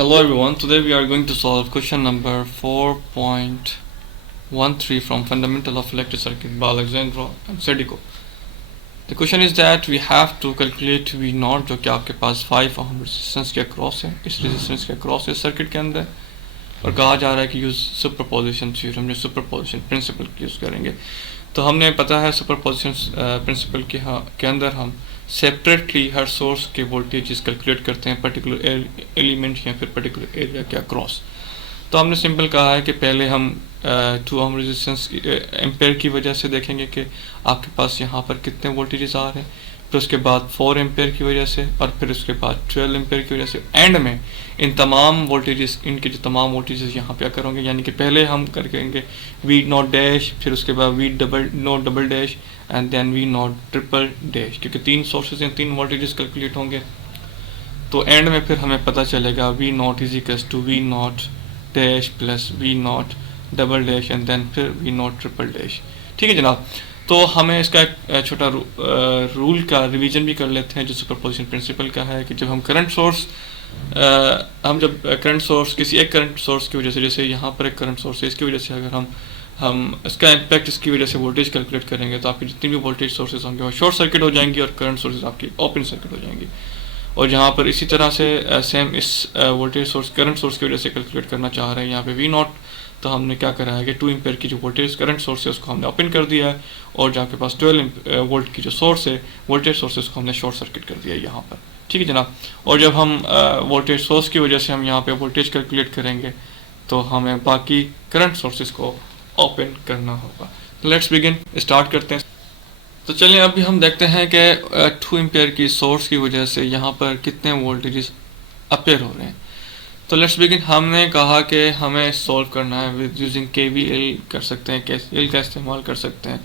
Hello everyone, today we are going to solve question number 4.13 from Fundamental of Electric Circuit by Alexandro and Sedico. The question is that we have to calculate V naught जो कि आपके पास 5 ohm resistance के across है, इस resistance के across है circuit के अंदर, और कहा जा रहा है कि यूज़ सुपरपोजिशन थ्योरम जो सुपरपोजिशन प्रिंसिपल यूज़ करेंगे। तो हमने पता है सुपरपोजिशन प्रिंसिपल के अंदर हम सेपरेटली हर सोर्स के वोल्टेजेस कैलकुलेट करते हैं पर्टिकुलर एलिमेंट या फिर पर्टिकुलर एरिया के अक्रॉस। तो हमने सिंपल कहा है कि पहले हम 2 ओम रेजिस्टेंस एम्पेयर की वजह से देखेंगे कि आपके पास यहाँ पर कितने वोल्टेजेस आ रहे हैं, फिर उसके बाद 4 एम्पेयर की वजह से, और फिर उसके बाद 12 एम्पेयर की वजह से। एंड में इन तमाम वोल्टेजेस, इनके जो तमाम वोल्टेजेस यहाँ पे करेंगे, यानी कि पहले हम करेंगे वी नॉट डैश, फिर उसके बाद V naught double dash and then V naught triple dash, क्योंकि 3 सोर्सेज हैं, 3 वोल्टेजेस कैलकुलेट होंगे। तो एंड में फिर हमें पता चलेगा V naught is equals to V naught dash plus V naught double dash and then फिर वी नॉट ट्रिपल डैश। ठीक है जनाब। तो हमें इसका एक छोटा रूल का रिवीजन भी कर लेते हैं जो सुपरपोजिशन प्रिंसिपल का है कि जब हम करंट सोर्स किसी एक करंट सोर्स की वजह से, जैसे यहाँ पर एक करंट सोर्स है, इसकी वजह से अगर हम इसका इम्पैक्ट इसकी वजह से वोल्टेज कैलकुलेट करेंगे तो आपकी जितनी भी वोल्टेज सोर्सेज होंगे वो शॉर्ट सर्किट हो जाएंगी और करंट सोर्सेज आपकी ओपन सर्किट हो जाएंगी। और जहाँ पर इसी तरह से सेम इस वोल्टेज सोर्स करंट सोर्स की वजह से कैलकुलेट करना चाह रहे हैं यहाँ पे वी नॉट, तो हमने क्या करा है कि 2 एम्पेयर की जो वोल्टेज करंट सोर्स है उसको हमने ओपन कर दिया है, और जहाँ के पास 12 वोल्ट की जो सोर्स है वोल्टेज सोर्स है उसको हमने शॉर्ट सर्किट कर दिया है यहाँ पर। ठीक है जनाब। और जब हम वोल्टेज सोर्स की वजह से हम यहाँ पे वोल्टेज कैलकुलेट करेंगे तो हमें बाकी करंट सोर्सेज को ओपन करना होगा। लेट्स बिगिन, स्टार्ट करते हैं। तो चलिए अभी हम देखते हैं कि 2 एम्पेयर की सोर्स की वजह से यहाँ पर कितने वोल्टेजेस अपेयर हो रहे हैं। तो लेट्स बिगिन। हमने कहा कि हमें सॉल्व करना है विद यूजिंग केवीएल कर सकते हैं, केसीएल का इस्तेमाल कर सकते हैं।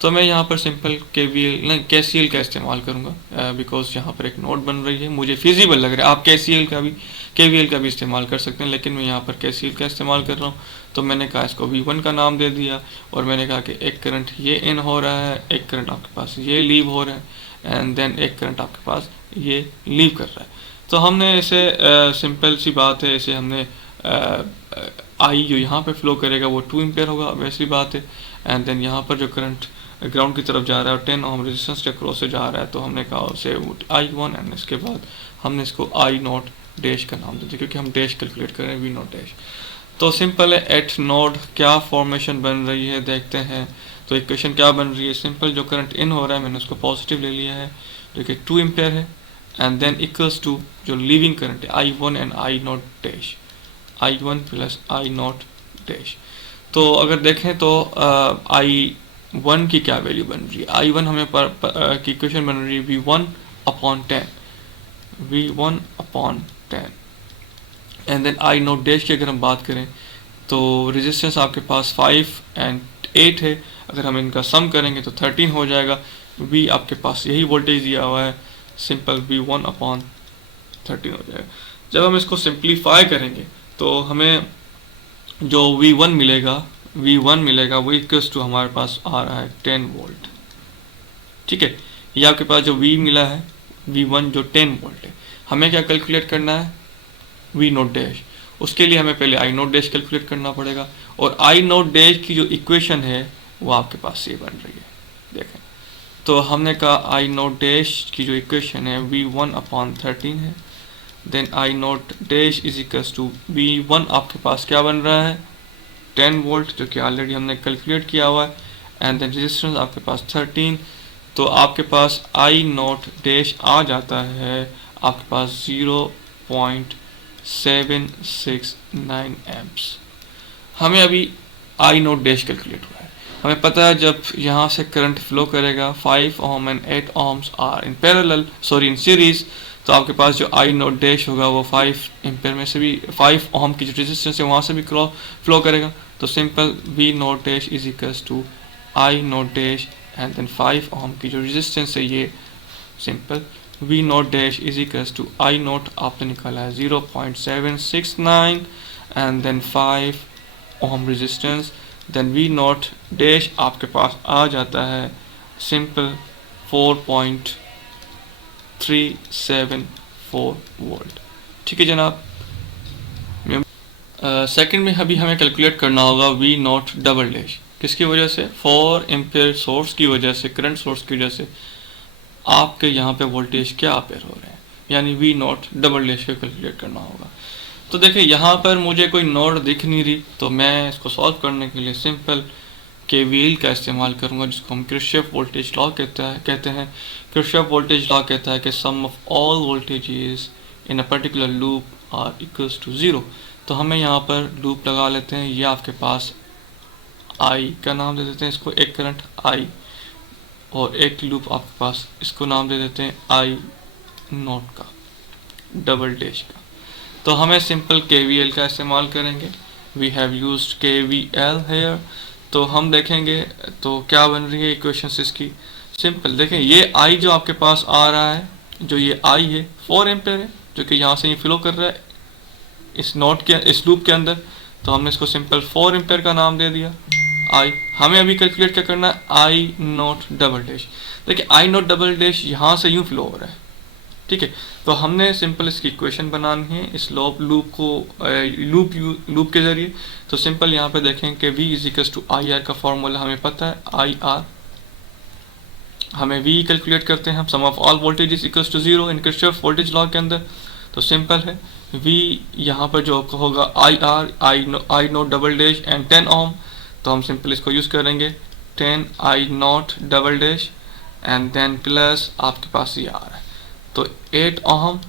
तो मैं यहाँ पर सिंपल केसीएल का इस्तेमाल करूँगा बिकॉज यहाँ पर एक नोड बन रही है, मुझे फिजिबल लग रहा है। आप केसीएल का भी केवीएल का भी इस्तेमाल कर सकते हैं, लेकिन मैं यहाँ पर केसीएल का इस्तेमाल कर रहा हूँ। तो मैंने कहा इसको V1 का नाम दे दिया, और मैंने कहा कि एक करंट ये इन हो रहा है, एक करंट आपके पास ये लीव हो रहा है, एंड देन एक करंट आपके पास ये लीव कर रहा है। तो हमने इसे सिंपल सी बात है, इसे हमने आई जो यहाँ पे फ्लो करेगा वो 2 एम्पेयर होगा, वैसी बात है। एंड देन यहाँ पर जो करंट ग्राउंड की तरफ जा रहा है और 10 ओम रेजिस्टेंस के क्रॉस से जा रहा है, तो हमने कहा उसे I1, एंड इसके बाद हमने इसको I नॉट डैश का नाम दे दिया, क्योंकि हम डैश कैलकुलेट कर रहे हैं, वी नॉट डैश। तो सिंपल है, एट नोड क्या फॉर्मेशन बन रही है देखते हैं। तो इक्वेशन क्या बन रही है, सिंपल जो करंट इन हो रहा है मैंने उसको पॉजिटिव ले लिया है जो कि 2 एम्पेयर है, एंड देन इक्वल्स टू जो लीविंग करंट है I1 and I naught dash, I1 plus I naught dash. तो अगर देखें तो I1 की क्या वैल्यू बन रही है, I1 हमें की इक्वेशन बन रही है V1/10, V1/10। And then I naught dash की अगर हम बात करें तो रेजिस्टेंस आपके पास 5 एंड 8 है, अगर हम इनका सम करेंगे तो 13 हो जाएगा। V आपके पास यही वोल्टेज दिया हुआ है, सिंपल V1/13 हो जाएगा। जब हम इसको सिंप्लीफाई करेंगे तो हमें जो V1 मिलेगा वो इक्वल्स टू हमारे पास आ रहा है 10 वोल्ट। ठीक है, ये आपके पास जो V मिला है V1 जो 10 वोल्ट है, हमें क्या कैलकुलेट करना है, वी नोट डैश। उसके लिए हमें पहले आई नोट डैश कैलकुलेट करना पड़ेगा, और आई नोट डैश की जो इक्वेशन है वो आपके पास ये बन रही है, देखें। तो हमने कहा आई नोट डैश की जो इक्वेशन है V1/13 है, then I naught dash is equals to V1 आपके पास क्या बन रहा है 10 वोल्ट, जो कि ऑलरेडी हमने कैलकुलेट किया हुआ है, एंड देन रेजिस्टेंस आपके पास 13। तो आपके पास आई नोट डैश आ जाता है आपके पास 0.769 एम्प्स। हमें अभी आई नोट डैश कैलकुलेट हुआ है, हमें पता है जब यहाँ से करंट फ्लो करेगा 5 ohm and 8 ohms are in parallel, sorry in series, तो आपके पास जो आई नोट डैश होगा वो 5 एम्पेयर में से भी 5 ओम की जो रेजिस्टेंस है वहाँ से भी फ्लो करेगा। तो simple V naught dash is equals to I naught dash and then 5 ohm की जो रेजिस्टेंस है ये simple V naught dash is equals to I naught आपने निकाला है 0.769 and then 5 ohm resistance, then V naught dash आपके पास आ जाता है सिंपल 4.374 वोल्ट। ठीक है जनाब। सेकंड में अभी हमें कैलकुलेट करना होगा वी नॉट डबल डैश। किसकी वजह से? 4 एम्पेयर सोर्स की वजह से, करंट सोर्स की वजह से आपके यहाँ पे वोल्टेज क्या अपेयर हो रहे हैं, यानी वी नॉट डबल डैश को कैलकुलेट करना होगा। तो देखिए यहाँ पर मुझे कोई नोड दिख नहीं रही, तो मैं इसको सॉल्व करने के लिए सिंपल केवीएल का इस्तेमाल करूँगा, जिसको हम किरचॉफ वोल्टेज लॉ कहते हैं। किरचॉफ वोल्टेज लॉ कहता है कि sum of all voltages in a particular loop are equals to 0। तो हमें यहाँ पर लूप लगा लेते हैं। ये आपके पास आई का नाम दे देते हैं इसको, एक करंट आई, और एक लूप आपके पास इसको नाम दे देते हैं आई नॉट का, डबल डैश का। तो हमें सिंपल केवीएल का इस्तेमाल करेंगे। We have used KVL here. तो हम देखेंगे तो क्या बन रही है इक्वेशन इसकी। सिंपल देखें, ये आई जो आपके पास आ रहा है, जो ये आई है 4 एम्पेयर है, जो कि यहाँ से ये फ्लो कर रहा है इस लूप के अंदर। तो हमने इसको सिंपल 4 एम्पेयर का नाम दे दिया आई। हमें अभी कैलकुलेट क्या करना है? आई नॉट डबल डैश। देखिए आई नॉट डबल डैश यहाँ से यूँ फ्लो हो रहा है, ठीक है। तो हमने सिंपल इसकी इक्वेशन बनानी है इस लूप के जरिए। तो सिंपल यहाँ पे देखें कि V is equal to I R का फॉर्मूला हमें पता है, आई आर। हमें V कैलकुलेट करते हैं हम, sum of all voltage is equal to 0 in Kirchhoff voltage law के अंदर। तो सिंपल है V यहाँ पर जो होगा I R, I naught double dash and 10 ohm. तो हम सिंपल इसको यूज़ करेंगे 10 I naught double dash and then plus आपके पास ये आ रहा है तो 8 ओम।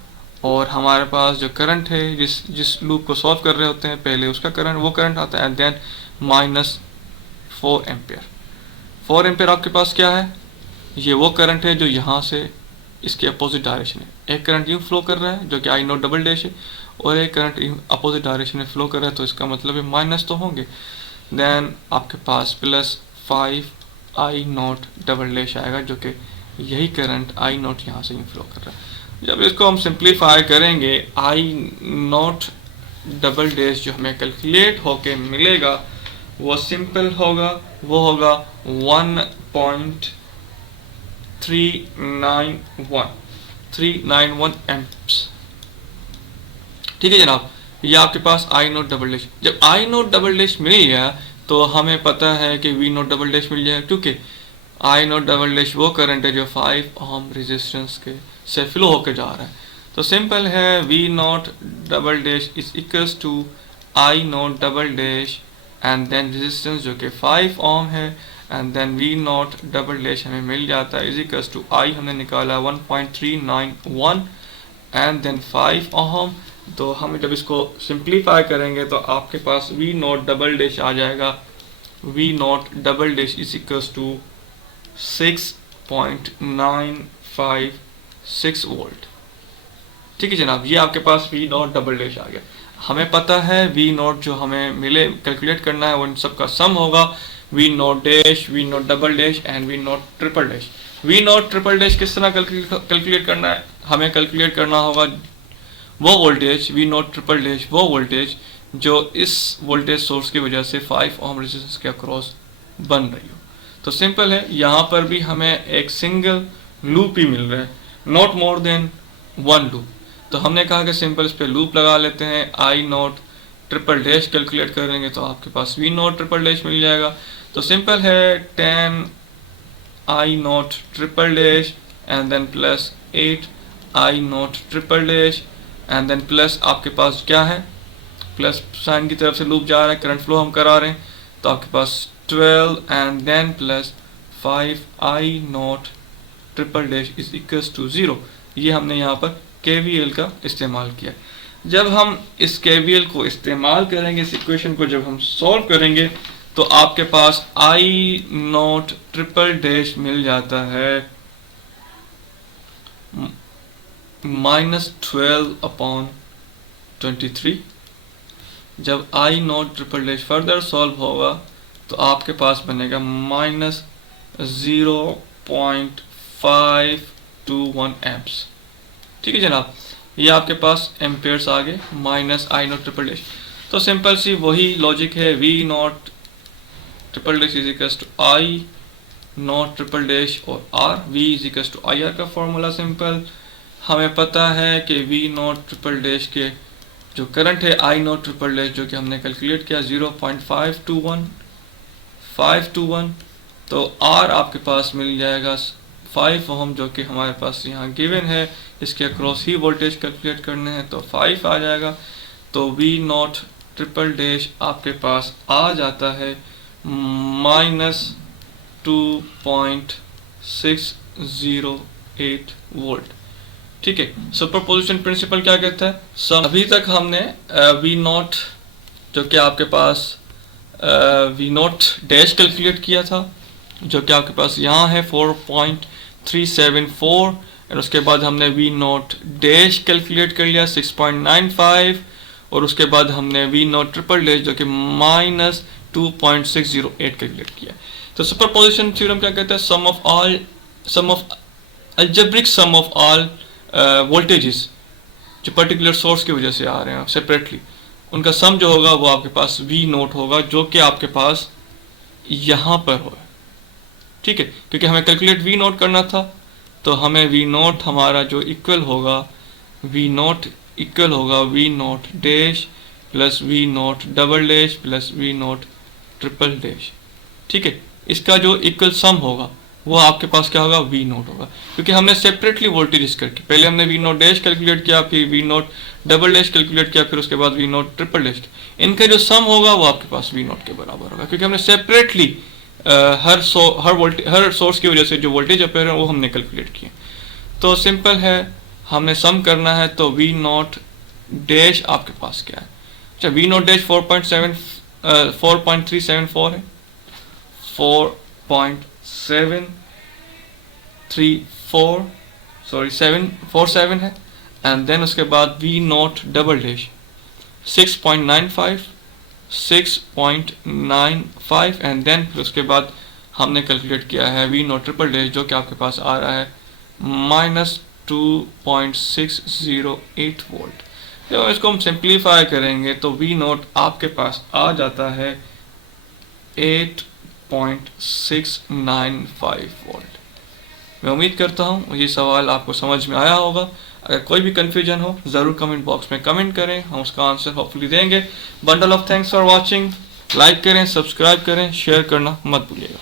और हमारे पास जो करंट है जिस लूप को सॉल्व कर रहे होते हैं पहले उसका करंट, वो करंट आता है and then minus 4 ampere. 4 ampere आपके पास क्या है? ये वो करंट है जो यहाँ से इसके अपोजिट डायरेक्शन है। एक करंट यूँ फ्लो कर रहा है जो कि आई नॉट डबल डैश है, और एक करंट अपोजिट डायरेक्शन में फ्लो कर रहा है, तो इसका मतलब है माइनस तो होंगे। देन आपके पास plus 5 I naught double dash आएगा, जो कि यही करंट आई नॉट यहाँ से फ्लो कर रहा है। जब इसको हम सिंप्लीफाई करेंगे, आई नॉट डबल डैश जो हमें कैलकुलेट होके मिलेगा वो सिंपल होगा, वो होगा 1.391 एम्प्स। ठीक है जनाब, ये आपके पास आई नॉट डबल डैश। जब आई नॉट डबल डैश मिल गया तो हमें पता है कि वी नॉट डबल डैश मिल जाएगा, क्योंकि आई नॉट डबल डैश वो करंट है जो 5 ओम रेजिस्टेंस के से फ्लो होकर जा रहा है। तो सिंपल है, V naught double dash is equals to I naught double dash and then resistance जो कि 5 ओम है, and then V naught double dash हमें मिल जाता है इज इक्वल्स टू आई हमने निकाला 1.391 एंड देन 5 ओम। तो हम जब इसको सिंप्लीफाई करेंगे तो आपके पास वी नॉट डबल डैश आ जाएगा, V naught double dash is equals to 6.956 volt. ठीक है जनाब, ये आपके पास वी नॉट डबल डैश आ गया। हमें पता है वी नॉट जो हमें मिले कैलकुलेट करना है वो इन सब का सम होगा, V naught dash, V naught double dash and V naught triple dash. V naught triple dash किस तरह कैलकुलेट करना है? हमें कैलकुलेट करना होगा वो voltage, V naught triple dash वो वोल्टेज जो इस वोल्टेज सोर्स की वजह से 5 ओम रेजिस्टेंस के अक्रॉस बन रही हो। तो सिंपल है, यहाँ पर भी हमें एक सिंगल लूप ही मिल रहा है, नॉट मोर देन 1 लूप। तो हमने कहा कि सिंपल इस पे लूप लगा लेते हैं, I naught triple dash calculate करेंगे तो आपके पास वी नॉट ट्रिपल डैश मिल जाएगा। तो सिंपल है 10 I naught triple dash and then plus 8 I naught triple dash and then plus आपके पास क्या है, प्लस साइन की तरफ से लूप जा रहा है, करंट फ्लो हम करा रहे हैं, तो आपके पास 12 and then plus 5 I naught triple dash is equals to 0। ये हमने यहाँ पर KVL का इस्तेमाल किया। जब हम इस KVL को इस्तेमाल करेंगे, इस इक्वेशन को जब हम सॉल्व करेंगे तो आपके पास आई नॉट ट्रिपल डैश मिल जाता है -12/23। जब I naught triple dash further solve होगा तो आपके पास बनेगा -0.521 एम्प्स। ठीक है जनाब, ये आपके पास एम्पेयर्स आ गए minus I naught triple dash. तो सिंपल सी वही लॉजिक है, V naught triple dash is equals to I naught triple dash और R, V is equals to I R का फॉर्मूला सिंपल। हमें पता है कि वी नॉट ट्रिपल डैश के जो करंट है आई नॉट ट्रिपल डैश जो कि हमने कैलकुलेट किया 0.521, तो आर आपके पास मिल जाएगा 5 ओम जो कि हमारे पास यहाँ गिवन है, इसके अक्रॉस ही वोल्टेज कैलकुलेट करने हैं तो 5 आ जाएगा। तो वी नॉट ट्रिपल डैश आपके पास आ जाता है -2.608 वोल्ट। ठीक है, सुपरपोजिशन प्रिंसिपल क्या कहता है? अभी तक हमने वी नॉट जो कि आपके पास वी नॉट डैश कैलकुलेट किया था जो कि आपके पास यहाँ है 4.374, और उसके बाद हमने वी नॉट डैश कैलकुलेट कर लिया 6.95, और उसके बाद हमने वी नॉट ट्रिपल डैश जो कि -2.608 कैलकुलेट किया। तो सुपरपोजिशन थ्योरम क्या कहता है? Sum of algebraic sum of all voltages जो पर्टिकुलर सोर्स की वजह से आ रहे हैं सेपरेटली, उनका सम जो होगा वो आपके पास वी नोट होगा जो कि आपके पास यहाँ पर होगा। ठीक है, क्योंकि हमें कैलकुलेट वी नोट करना था, तो हमें वी नोट हमारा जो इक्वल होगा V naught dash plus V note double dash plus V naught triple dash. ठीक है, इसका जो इक्वल सम होगा वो आपके पास क्या होगा? वी नोट होगा, क्योंकि हमने सेपरेटली वोल्टेज करके पहले हमने वी नोट डैश कैलकुलेट किया, फिर we note double dash calculate किया, फिर उसके बाद वी नोट ट्रिपल डैश। इनका जो सम होगा वो आपके पास वी नोट के बराबर होगा, क्योंकि हमने सेपरेटली हर सोर्स की वजह से जो वोल्टेज अपेयर है वो हमने कैलकुलेट किए। तो सिंपल है, हमने सम करना है, तो वी नोट डैश आपके पास क्या है? अच्छा, वी नोट डैश 4.374 है, 747 है, एंड देन उसके बाद we note double dash 6.95, and then फिर उसके बाद हमने कैलकुलेट किया है वी नोट ट्रिपल डैश जो कि आपके पास आ रहा है -2.608 वोल्ट। जब इसको हम सिंप्लीफाई करेंगे तो वी नोट आपके पास आ जाता है 8.695 वोल्ट। मैं उम्मीद करता हूँ ये सवाल आपको समझ में आया होगा। अगर कोई भी कन्फ्यूजन हो ज़रूर कमेंट बॉक्स में कमेंट करें, हम उसका आंसर होपफुली देंगे। Bundle of thanks for watching. Like करें, सब्सक्राइब करें, शेयर करना मत भूलिएगा।